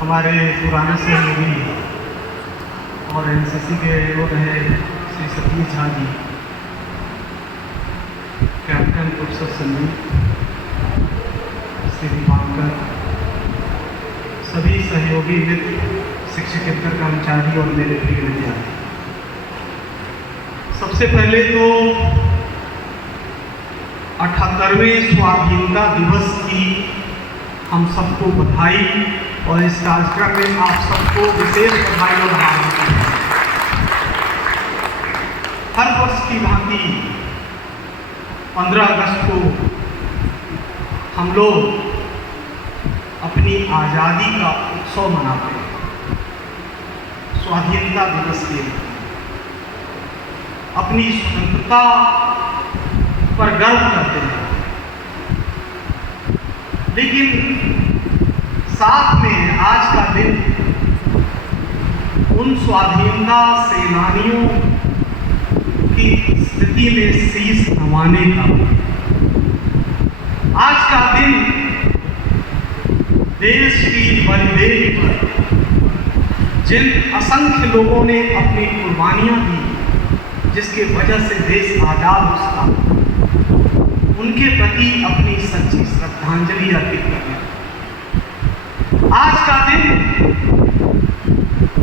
हमारे पुराने सहयोगी और एनसीसी के वो रहे श्री सतीश झा जी, कैप्टन प्रोफेसर संदीप, श्री दीपांकर, सभी सहयोगी मित्र, शिक्षकेतर कर्मचारी और मेरे प्रिय विद्यार्थी, सबसे पहले तो 78वें स्वाधीनता दिवस की हम सबको बधाई और इस कार्यक्रम में आप सबको विशेष बधाई और हार्दिक। हर वर्ष की भांति 15 अगस्त को हम लोग अपनी आज़ादी का उत्सव मनाते हैं, स्वाधीनता दिवस के अपनी स्वतंत्रता पर गर्व करते हैं, लेकिन साथ में आज का दिन उन स्वाधीनता सेनानियों की स्मृति में शीश नवाने का। आज का दिन देश की बलिदेवी पर जिन असंख्य लोगों ने अपनी कुर्बानियां दी, जिसके वजह से देश आजाद हो सका, उनके प्रति अपनी सच्ची श्रद्धांजलि अर्पित करते हैं। आज का दिन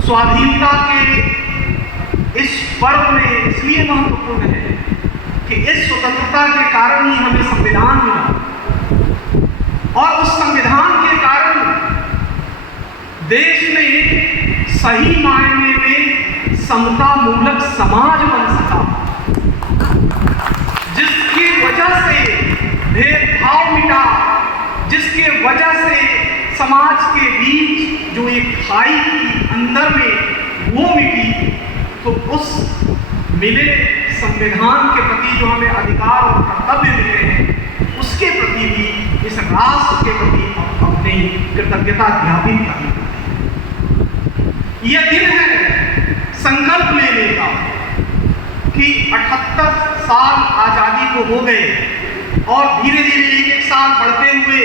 स्वाधीनता के इस पर्व में इसलिए महत्वपूर्ण है कि इस स्वतंत्रता के कारण ही हमें संविधान मिला और उस संविधान के कारण देश में सही मायने में समतामूलक समाज बन सका, जिसकी वजह से भेदभाव मिटा, जिसके वजह से समाज के बीच जो एक खाई थी अंदर में वो मिटी। तो उस मिले संविधान के प्रति जो हमें अधिकार और कर्तव्य मिले हैं, उसके प्रति भी इस राष्ट्र के प्रति अपनी कृतज्ञता ज्ञापित करनी चाहिए। यह दिन है संकल्प लेने का कि 78 साल आज़ादी को हो गए और धीरे धीरे एक साल बढ़ते हुए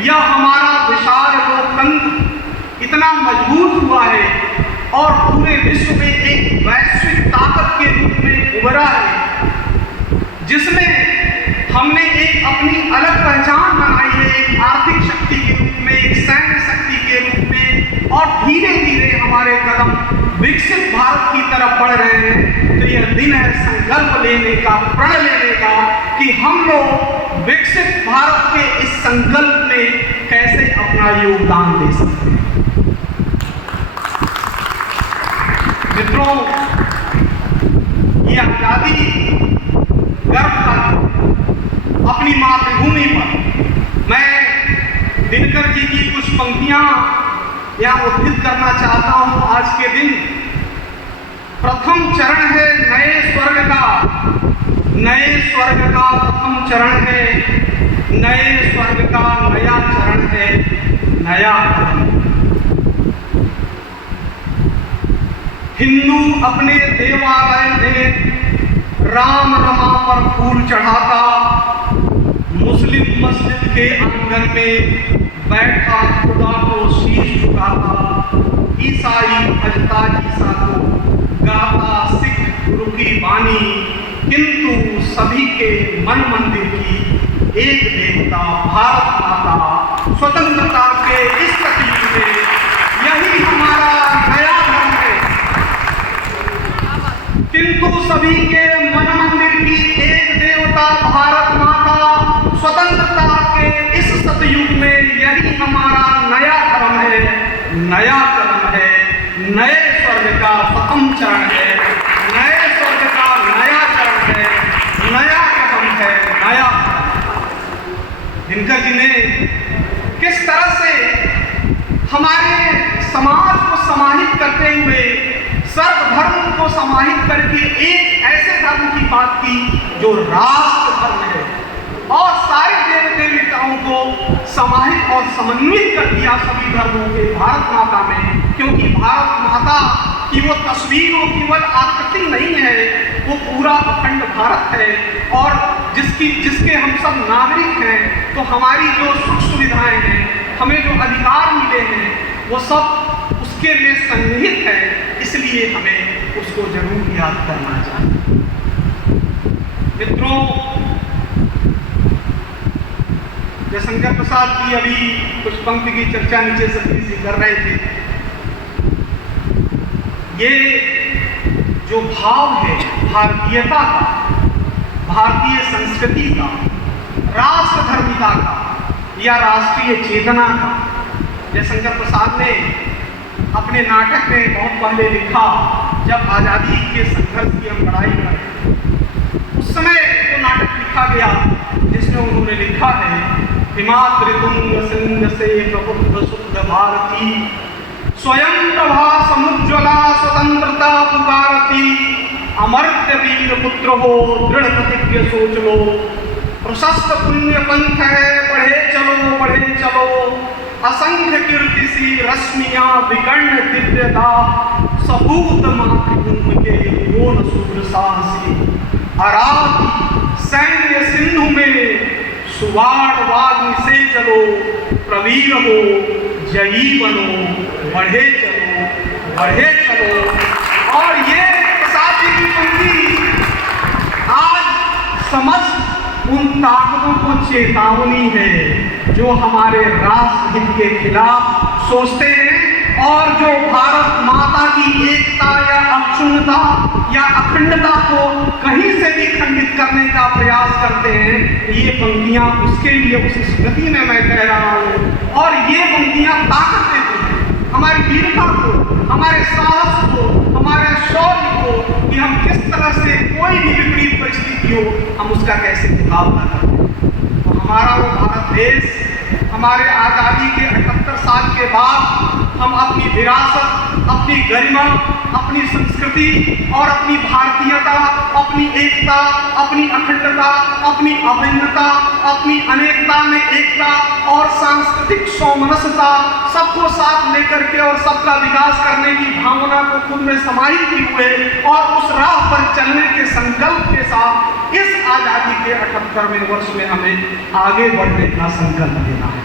यह हमारा विशाल लोकतंत्र इतना मजबूत हुआ है और पूरे विश्व में एक वैश्विक ताकत के रूप में उभरा है, जिसमें हमने एक अपनी अलग पहचान बनाई है, एक आर्थिक शक्ति के रूप में, एक सैन्य शक्ति के रूप में, और धीरे धीरे हमारे कदम विकसित भारत की तरफ बढ़ रहे हैं। तो यह दिन है संकल्प लेने का, प्रण लेने का कि हम लोग विकसित भारत के इस संकल्प में कैसे अपना योगदान दे सकते हैं। मित्रों, ये आजादी गर्व का अपनी मातृभूमि पर मैं दिनकर जी की कुछ पंक्तियां यहाँ उद्धृत करना चाहता हूं। आज के दिन प्रथम चरण है नए स्वर्ग का, नए स्वर्ग का प्रथम चरण है, नए स्वर्ग का नया चरण है, नया कदम। हिंदू अपने देवालय में राम रमा पर फूल चढ़ाता, मुस्लिम मस्जिद के आंगन में बैठा खुदा को शीश झुकाता, ईसाई भजता ईसा को गाता सिख गुरु की बानी, किंतु सभी के मन मंदिर की एक देवता भारत माता। स्वतंत्रता के इस प्रतीक में यही हमारा नया धर्म है, किंतु सभी के मन मंदिर की एक देवता भारत माता। स्वतंत्रता के इस सतयुग में यही हमारा नया धर्म है, नया कदम है, नए स्वर्ग का प्रथम चरण है, नए स्वर्ग का नया चरण है, नया कदम है, नया। दिनकर जी ने किस तरह से हमारे समाज को समाहित करते हुए, सर्वधर्म को समाहित करके एक ऐसे धर्म की बात की जो राष्ट्र धर्म है, और सारे देव देवताओं को समाहित और समन्वित कर दिया सभी धर्मों के भारत माता में। क्योंकि भारत माता की वो तस्वीर, वो केवल आकृति नहीं है, वो पूरा अखंड भारत है, और जिसके हम सब नागरिक हैं। तो हमारी जो सुख सुविधाएं हैं, हमें जो अधिकार मिले हैं, वो सब उसके में सन्निहित है, इसलिए हमें उसको जरूर याद करना चाहिए। मित्रों, जयशंकर प्रसाद जी अभी कुछ पंक्ति की चर्चा नीचे सभी से कर रहे थे। ये जो भाव है भारतीयता का, भारतीय संस्कृति का, राष्ट्र धर्मिता का या राष्ट्रीय चेतना का, जयशंकर प्रसाद ने अपने नाटक में बहुत पहले लिखा, जब आज़ादी के संघर्ष की हम लड़ाई कर रहे थे, उस समय वो नाटक लिखा गया जिसमें उन्होंने लिखा है, हिमाद्रितुंग सिंह से प्रबुद्ध शुद्ध भारती, स्वयं प्रभा समुज्ज्वला स्वतंत्रता पुकारती, अमर्त्य वीर पुत्र हो दृढ़ प्रतिज्ञ सोच लो, प्रशस्त पुण्य पंथ है बढ़े चलो, असंख्य कीर्ति सी रश्मियां विकर्ण दिव्यता, सपूत मातृभूमि के गोन शूद्र साहसी, आराध सैन्य सिंधु में सुवाड़ वाग्नि से चलो, प्रवीर हो जयी बनो, बढ़े चलो। और ये प्रसाद जी की पंक्ति आज समस्त उन ताकतों को चेतावनी है जो हमारे राष्ट्रहित के खिलाफ सोचते हैं और जो भारत माता की एकता या अक्षुण्णता या अखंडता को कहीं से भी खंडित करने का प्रयास करते हैं। ये पंक्तियां उसके लिए, उस स्मृति में मैं कह रहा हूँ। और ये पंक्तियां ताकत देती हैं हमारी वीरता को, हमारे साहस को, हमारे शौर्य को, कि हम किस तरह से कोई भी विपरीत परिस्थिति हो हम उसका कैसे मुकाबला करते हैं। तो हमारा वो भारत देश, हमारे आज़ादी के 78 साल के बाद हम अपनी विरासत, अपनी गरिमा, अपनी संस्कृति और अपनी भारतीयता, अपनी एकता, अपनी अखंडता, अपनी अभिन्नता, अपनी अनेकता में एकता और सांस्कृतिक सौमनस्यता, सबको साथ लेकर के और सबका विकास करने की भावना को खुद में समाहित किए हुए और उस राह पर चलने के संकल्प के साथ इस आज़ादी के 78वें वर्ष में हमें आगे बढ़ने का संकल्प लेना है।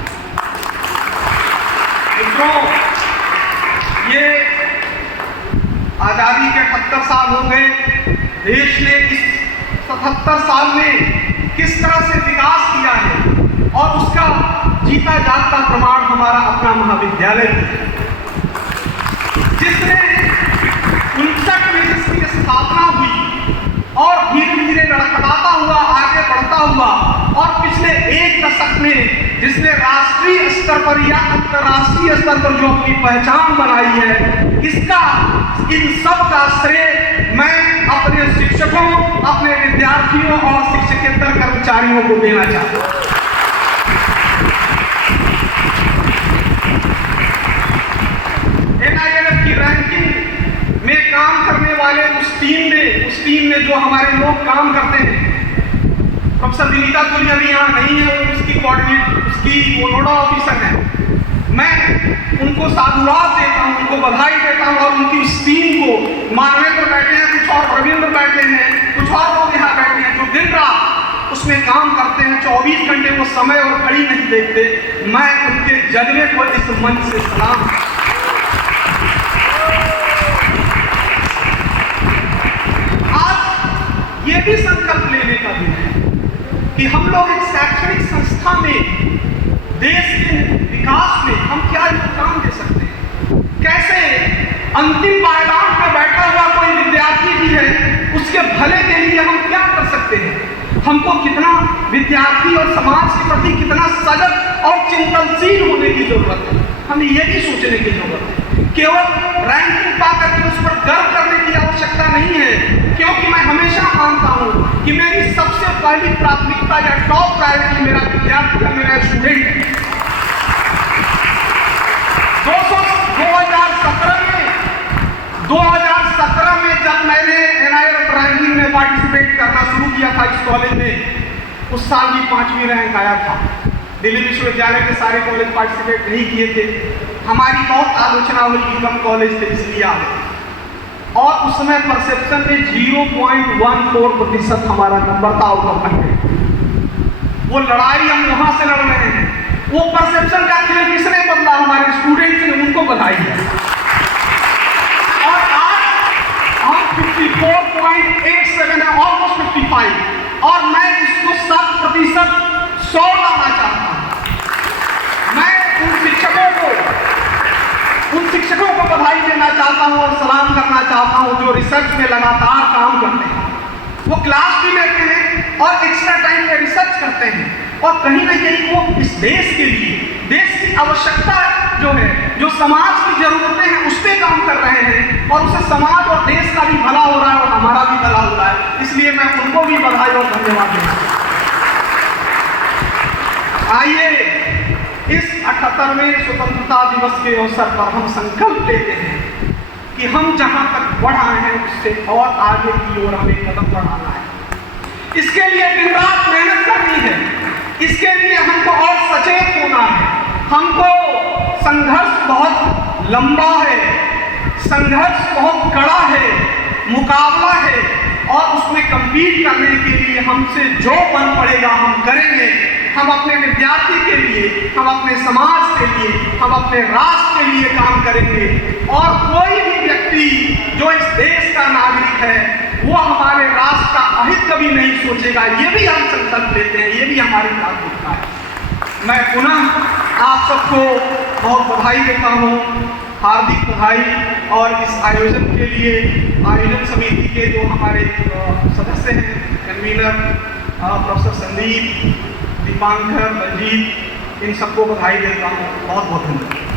मित्रों, ये आज़ादी के 78 साल हो गए। देश ने इस 77 साल में किस तरह से विकास किया है और उसका जीता जागता प्रमाण हमारा अपना महाविद्यालय है, जिसने 59 में जिसकी स्थापना हुई और धीरे धीरे लड़खड़ाता हुआ आगे बढ़ता हुआ और पिछले एक दशक में जिसने राष्ट्रीय स्तर पर या अंतर्राष्ट्रीय स्तर पर जो अपनी पहचान बनाई है, इसका, इन सब का श्रेय मैं अपने शिक्षकों, अपने विद्यार्थियों और शिक्षकेतर कर्मचारियों को देना चाहता हूँ। NIRF की रैंकिंग में काम करने वाले उस टीम में जो हमारे लोग काम करते हैं, प्रोफेसर विनीता कुली अभी यहाँ नहीं है, वो उसकी कोऑर्डिनेट, उसकी वो नोडा ऑफिसर है। मैं उनको साधुवाद देता हूँ, उनको बधाई देता हूँ और उनकी इस टीम को, मानवेंद्र बैठे हैं कुछ और, रविंद्र बैठे हैं कुछ और, लोग यहाँ बैठे हैं जो दिन रात उसमें काम करते हैं, 24 घंटे वो समय और घड़ी नहीं देखते। मैं उनके जज्बे को इस मंच से सलाम। आज ये भी संकल्प लेने का दिन है कि हम लोग एक शैक्षणिक संस्था में देश के विकास में हम क्या योगदान दे सकते हैं। कैसे अंतिम पायदान पर बैठा हुआ कोई विद्यार्थी भी है, उसके भले के लिए हम क्या कर सकते हैं। हमको कितना विद्यार्थी और समाज के प्रति कितना सजग और चिंतनशील होने की जरूरत है, हमें ये भी सोचने की जरूरत है। केवल रैंकिंग पा करके उस पर गर्व करने की आवश्यकता नहीं है, क्योंकि मैं हमेशा मानता हूँ कि मेरी सबसे पहली प्राथमिकता या टॉप प्रायोरिटी मेरा विद्यार्थी का, मेरा स्टूडेंट है। 2017 में जब मैंने NIRF रैंकिंग में पार्टिसिपेट करना शुरू किया था इस कॉलेज में, उस साल भी 5वीं रैंक आया था। दिल्ली विश्वविद्यालय के सारे कॉलेज पार्टिसिपेट नहीं किए थे। हमारी बहुत आलोचना हुई कि कम कॉलेज थे इसलिए आ गए, और उस समय परसेप्शन में 0.14% हमारा नंबर था आउट ऑफ 100। वो लड़ाई हम वहां से लड़ रहे हैं। वो परसेप्शन का खेल किसने बदला? हमारे स्टूडेंट्स ने, उनको बदला। चाहता हूँ और सलाम करना चाहता हूँ जो रिसर्च में लगातार काम करते हैं। वो क्लास भी लेते हैं और एक्स्ट्रा टाइम में रिसर्च करते हैं और कहीं ना कहीं वो इस देश के लिए, देश की आवश्यकता जो है, जो समाज की जरूरतें हैं उस पर काम कर रहे हैं और उससे समाज और देश का भी भला हो रहा है और हमारा भी भला हो रहा है। इसलिए मैं उनको भी बधाई और धन्यवाद देता हूँ। आइए इस 78वें स्वतंत्रता दिवस के अवसर पर हम संकल्प लेते हैं कि हम जहां तक बढ़ आए हैं उससे और आगे की ओर हमें कदम बढ़ाना है। इसके लिए दिन रात मेहनत करनी है, इसके लिए हमको और सचेत होना है। हमको संघर्ष बहुत लंबा है, संघर्ष बहुत कड़ा है, मुकाबला है और उसमें कम्पीट करने के लिए हमसे जो बन पड़ेगा हम करेंगे। हम अपने विद्यार्थी के लिए, हम अपने समाज के लिए, हम अपने राष्ट्र के लिए काम करेंगे और कोई भी व्यक्ति जो इस देश का नागरिक है वो हमारे राष्ट्र का अहित कभी नहीं सोचेगा। ये भी हम संकल्प लेते हैं, ये भी हमारी प्राथमिकता है। मैं पुनः आप सबको बहुत बधाई देता हूँ, हार्दिक बधाई। और इस आयोजन के लिए आयोजन समिति के जो हमारे सदस्य हैं, कन्वीनर प्रोफेसर संदीप, दीपांकर, बलजीत, इन सबको बधाई देता हूँ। बहुत बहुत धन्यवाद।